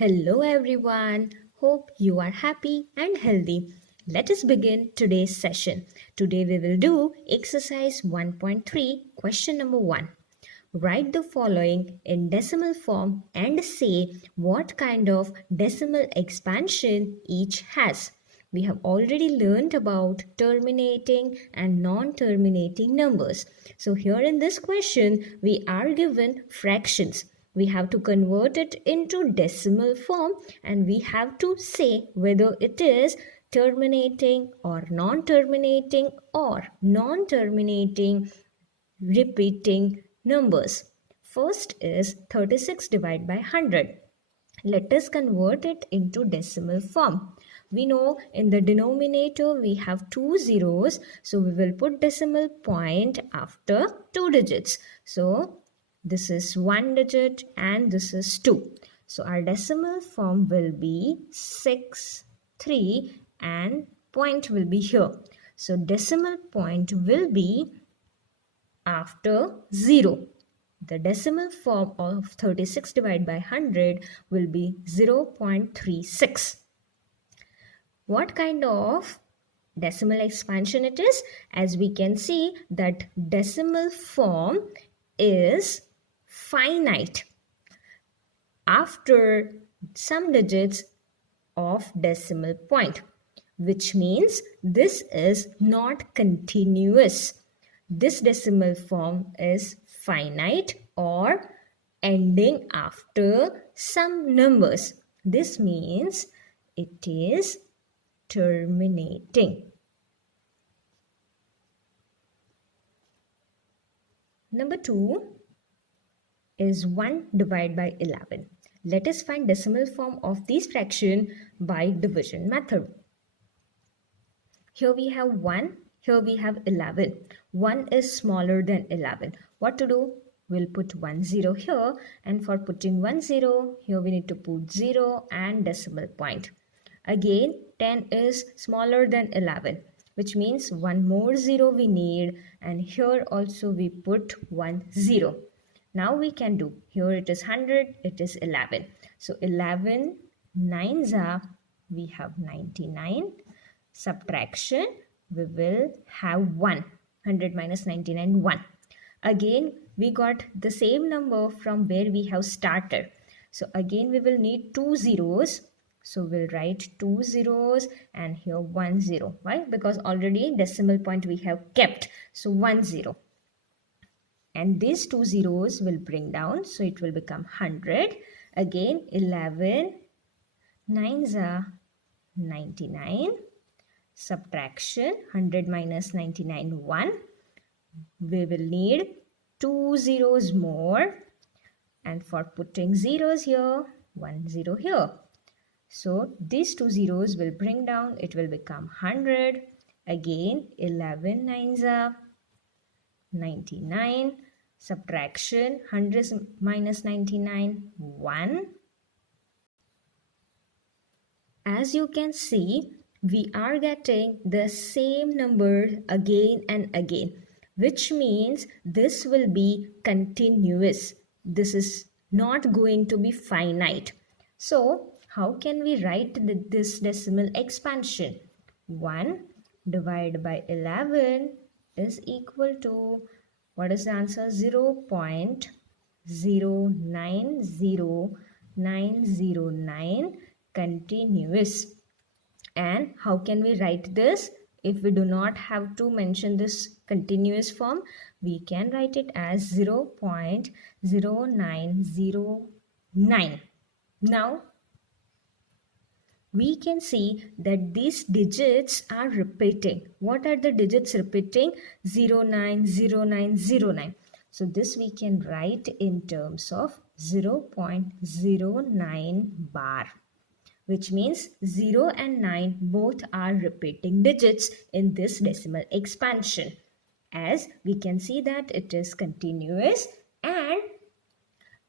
Hello everyone. Hope you are happy and healthy. Let us begin today's session. Today we will do exercise 1.3 question number 1. Write the following in decimal form and say what kind of decimal expansion each has. We have already learned about terminating and non-terminating numbers. So here in this question, we are given fractions. We have to convert it into decimal form and we have to say whether it is terminating or non-terminating repeating numbers. First is 36 divided by 100. Let us convert it into decimal form. We know in the denominator we have two zeros, so we will put decimal point after two digits. So this is one digit and this is 2. So our decimal form will be 6, 3 and point will be here. So decimal point will be after 0. The decimal form of 36 divided by 100 will be 0.36. What kind of decimal expansion it is? As we can see that decimal form is finite after some digits of decimal point, which means this is not continuous. This decimal form is finite or ending after some numbers. This means it is terminating. Number 2 is 1 divided by 11. Let us find decimal form of this fraction by division method. Here we have 1. Here we have 11. 1 is smaller than 11. What to do? We'll put 1 0 here, and for putting 1 0, here we need to put 0 and decimal point. Again, 10 is smaller than 11, which means one more 0 we need, and here also we put 1 0. Now we can do, here it is 100, it is 11. So 11 9s are, we have 99. Subtraction, we will have 1. 100 minus 99, 1. Again, we got the same number from where we have started. So again, we will need two zeros. So we'll write two zeros and here 1 0. Why? Because already decimal point we have kept. So 1 0. And these two zeros will bring down. So it will become 100. Again, 11 9s are 99. Subtraction, 100 minus 99, 1. We will need two zeros more, and for putting zeros here, 1 0 here. So these two zeros will bring down, it will become 100. Again, 11 9s are 99. Subtraction, 100 minus 99, 1. As you can see, we are getting the same number again and again, which means this will be continuous. This is not going to be finite. So how can we write this decimal expansion? 1 divided by 11 is equal to, what is the answer? 0.090909 continuous. And how can we write this? If we do not have to mention this continuous form, we can write it as 0.0909. Now, we can see that these digits are repeating. What are the digits repeating? 090909. So this we can write in terms of 0.09 bar, which means 0 and 9 both are repeating digits in this decimal expansion. As we can see that it is continuous and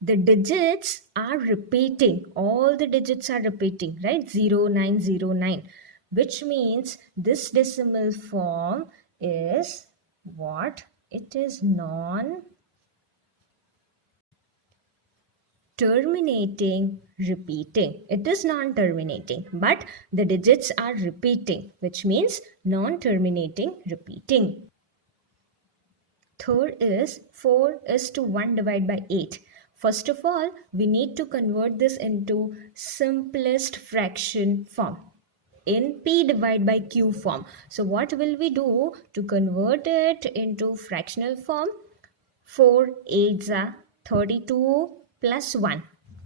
the digits are repeating. All the digits are repeating, right? 0909, which means this decimal form is what? It is non terminating, repeating. It is non-terminating, but the digits are repeating, which means non-terminating, repeating. Third is 4 is to 1 divided by 8. First of all, we need to convert this into simplest fraction form in P divided by Q form. So what will we do to convert it into fractional form? 4 8s are 32 plus 1.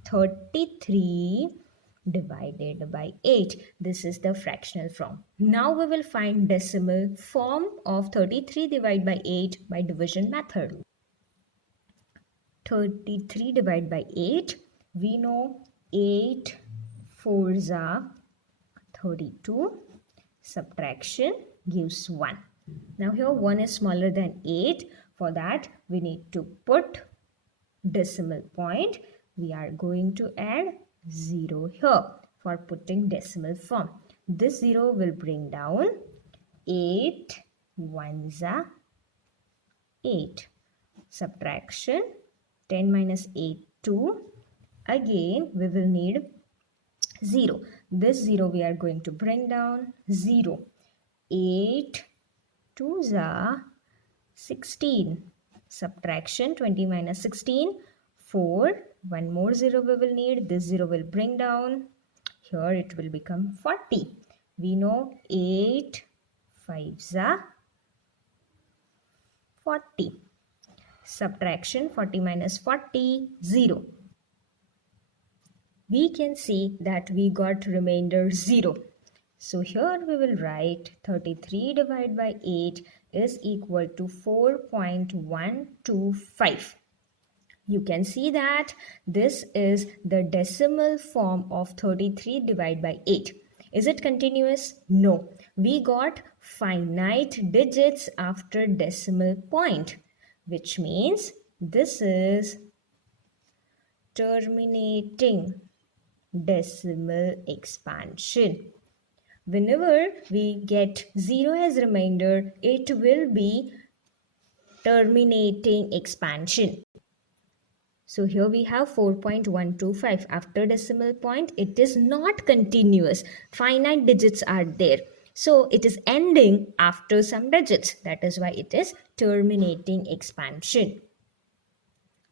33 divided by 8. This is the fractional form. Now we will find decimal form of 33 divided by 8 by division method. 33 divided by 8. We know 8 4s are 32. Subtraction gives 1. Now here 1 is smaller than 8. For that we need to put decimal point. We are going to add 0 here for putting decimal form. This 0 will bring down 8 1s are 8. Subtraction 10 minus 8 2. Again we will need 0. This 0 we are going to bring down 0. 8 2s are 16. Subtraction 20 minus 16 4. One more 0 we will need. This 0 will bring down. Here it will become 40. We know 8 5s are 40. Subtraction 40 minus 40 0. We can see that we got remainder 0. So here we will write 33 divided by 8 is equal to 4.125. You can see that this is the decimal form of 33 divided by 8. Is it continuous? No. We got finite digits after decimal point, which means this is terminating decimal expansion. Whenever we get 0 as remainder, it will be terminating expansion. So here we have 4.125. After decimal point, it is not continuous. Finite digits are there. So it is ending after some digits. That is why it is terminating expansion.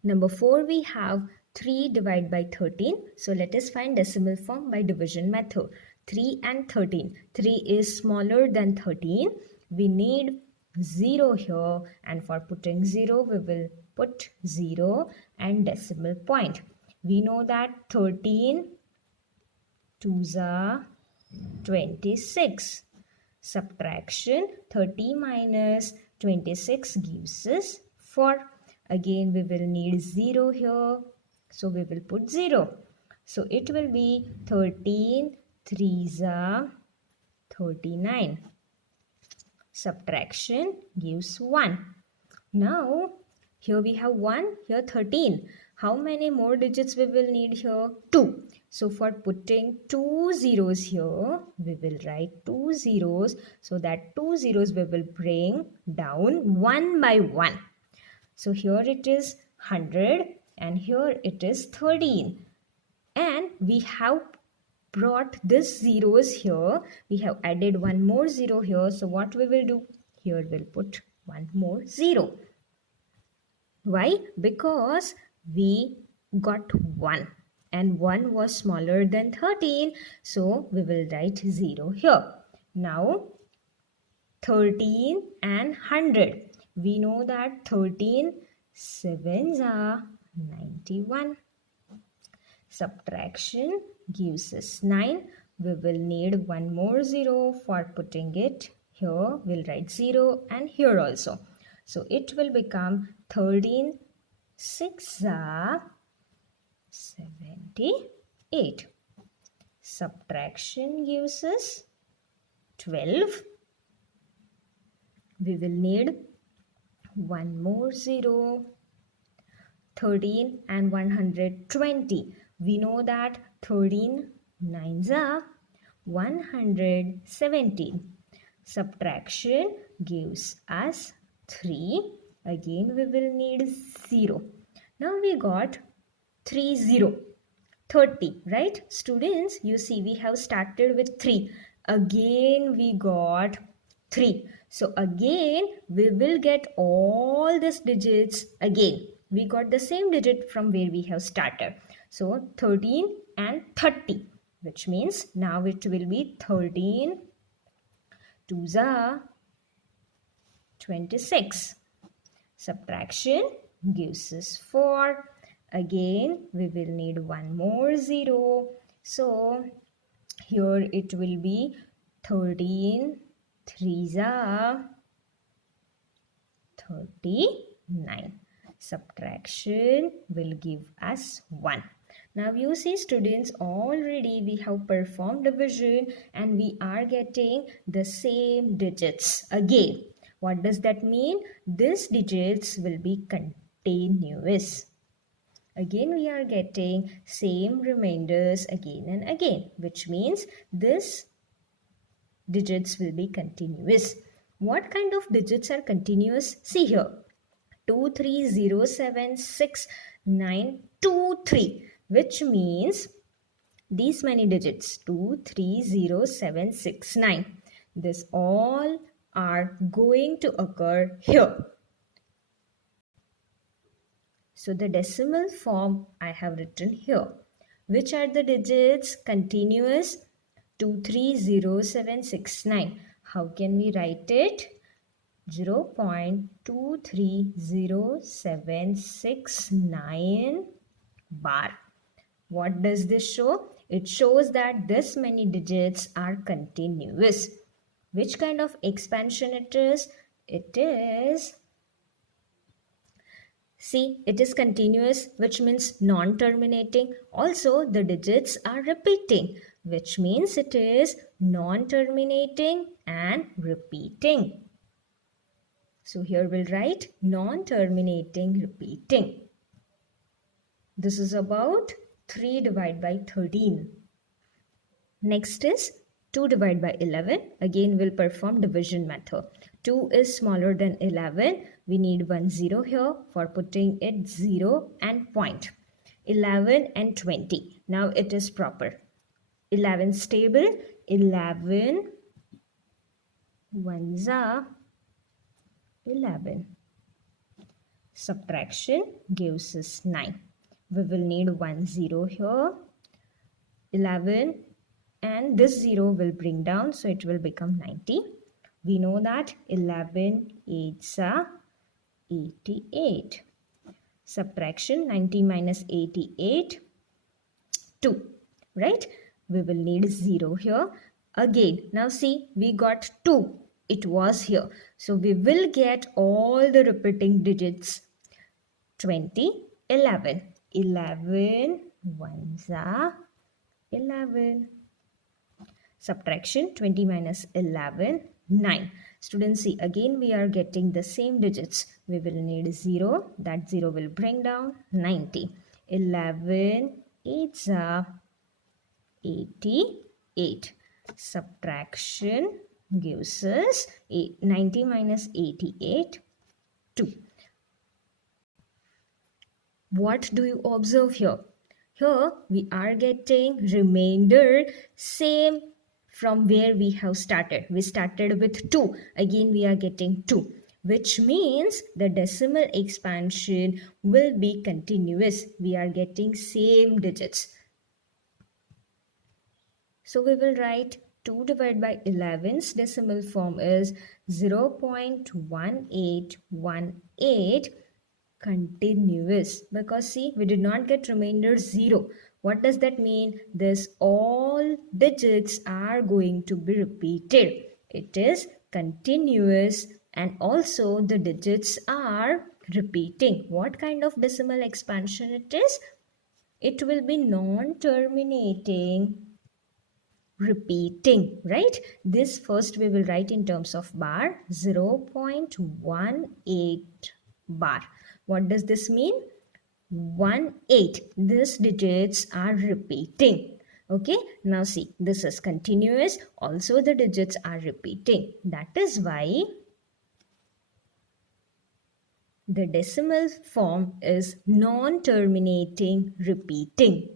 Number 4, we have 3 divided by 13. So let us find decimal form by division method. 3 and 13. 3 is smaller than 13. We need 0 here, and for putting 0 we will put 0 and decimal point. We know that 13 2s are 26. Subtraction 30 minus 26 gives us 4. Again we will need 0 here, so we will put 0. So it will be 13 3s are 39. Subtraction gives 1. Now here we have 1, here 13. How many more digits we will need here? 2. So for putting 2 zeros here, we will write 2 zeros. So that 2 zeros we will bring down one by one. So here it is 100 and here it is 13. And we have brought this zeros here. We have added one more 0 here. So what we will do? Here we'll put one more 0. Why? Because we got 1 and 1 was smaller than 13. So we will write 0 here. Now 13 and 100. We know that 13 7s are 91. Subtraction gives us 9. We will need one more 0 for putting it here. We'll write 0 and here also. So it will become 13 6 are 78. Subtraction gives us 12. We will need one more 0. 13 and 120. We know that 13 9s are 117. Subtraction gives us 3. Again we will need 0. Now we got 30. 30, right? Students, you see we have started with 3. Again we got 3. So again we will get all these digits again. We got the same digit from where we have started. So 13 and 30, which means now it will be 13 2s are 26. Subtraction gives us 4. Again, we will need one more 0. So, here it will be 13 3s are 39. Subtraction will give us 1. Now you see students, already we have performed division and we are getting the same digits again. What does that mean? These digits will be continuous. Again we are getting same remainders again and again, which means this digits will be continuous. What kind of digits are continuous? See here. 2 3 0 7 6 9 2 3, which means these many digits 2 3 0 7 6 9, this all are going to occur here. So the decimal form I have written here. Which are the digits continuous? 2 3 0 7 6 9. How can we write it? 0.230769 bar. What does this show? It shows that this many digits are continuous. Which kind of expansion it is? It is, see, it is continuous, which means non-terminating. Also, the digits are repeating, which means it is non-terminating and repeating. So here we'll write non-terminating repeating. This is about 3 divided by 13. Next is 2 divided by 11. Again we'll perform division method. 2 is smaller than 11. We need one 0 here for putting it 0 and point. 11 and 20. Now it is proper. 11 stable. 11 ones are 11. Subtraction gives us 9. We will need one 0 here. 11 and this 0 will bring down, so it will become 90. We know that 11 8s are 88. Subtraction 90 minus 88, 2. Right? We will need 0 here. Again, now see, we got 2. It was here. So we will get all the repeating digits. 20, 11. 11 ones are 11. Subtraction 20 minus 11, 9. Students, see, again we are getting the same digits. We will need 0. That 0 will bring down 90. 11 8s are 88. Subtraction gives us 90 minus 88, 2. What do you observe here? Here we are getting remainder same from where we have started. We started with 2. Again we are getting 2, which means the decimal expansion will be continuous. We are getting same digits. So we will write 2 divided by 11's decimal form is 0.1818 continuous, because see, we did not get remainder 0. What does that mean? This all digits are going to be repeated. It is continuous and also the digits are repeating. What kind of decimal expansion it is? It will be non-terminating repeating, right? This first we will write in terms of bar, 0.18 bar. What does this mean? 18. These digits are repeating. Okay, now see, this is continuous. Also the digits are repeating. That is why The decimal form is non-terminating repeating.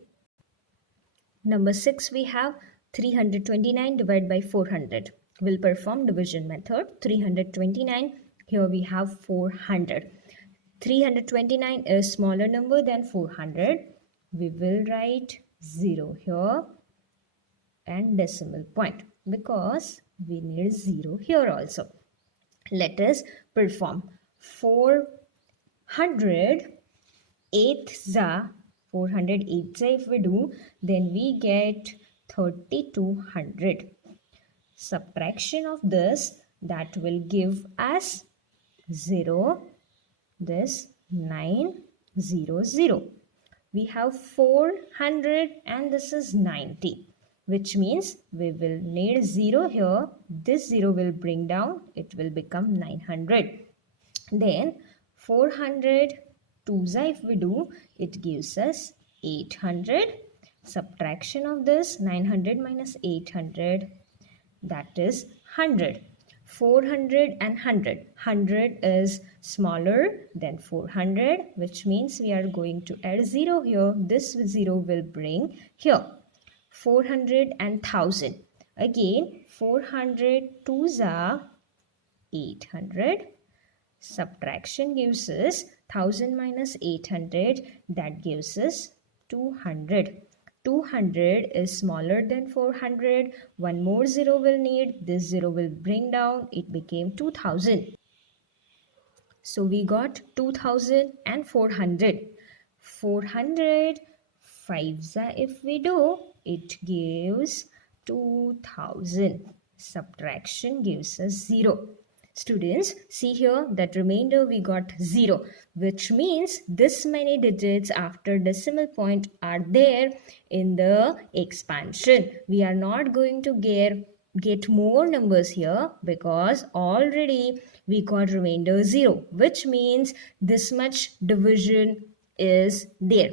Number 6 we have 329 divided by 400. We'll perform division method. 329, here we have 400. 329 is smaller number than 400. We will write 0 here and decimal point because we need 0 here also. Let us perform 400 eighth za 408 za if we do, then we get 3200. Subtraction of this, that will give us 0, this 900. We have 400 and this is 90, which means we will need 0 here. This 0 will bring down, it will become 900. Then 400 2 if we do, it gives us 800. Subtraction of this, 900 minus 800, that is 100. 400 and 100. 100 is smaller than 400, which means we are going to add 0 here. This 0 will bring here. 400 and 1000. Again, 400 2s are 800. Subtraction gives us 1000 minus 800, that gives us 200. 200 is smaller than 400. One more 0 will need. This 0 will bring down. It became 2000. So we got 2000 and 400. 400 5s if we do, it gives 2000. Subtraction gives us 0. Students, see here that remainder we got 0, which means this many digits after decimal point are there in the expansion. We are not going to get more numbers here because already we got remainder 0, which means this much division is there.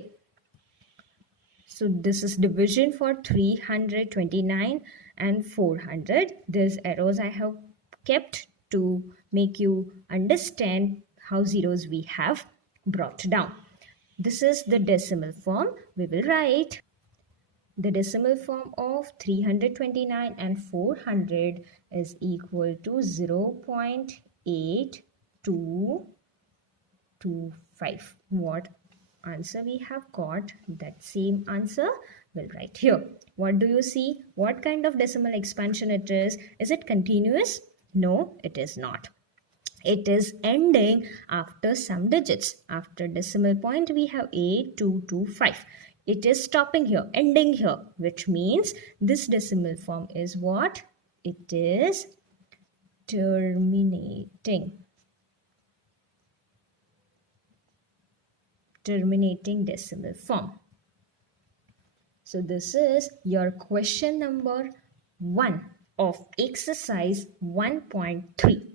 So this is division for 329 and 400. These arrows I have kept to make you understand how zeros we have brought down. This is the decimal form. We will write the decimal form of 329 and 400 is equal to 0.8225. What answer we have got? That same answer we'll write here. What do you see? What kind of decimal expansion it is? Is it continuous? No, it is not. It is ending after some digits. After decimal point, we have 8225. It is stopping here, ending here, which means this decimal form is what? It is terminating. Terminating decimal form. So this is your question number 1 of exercise 1.3.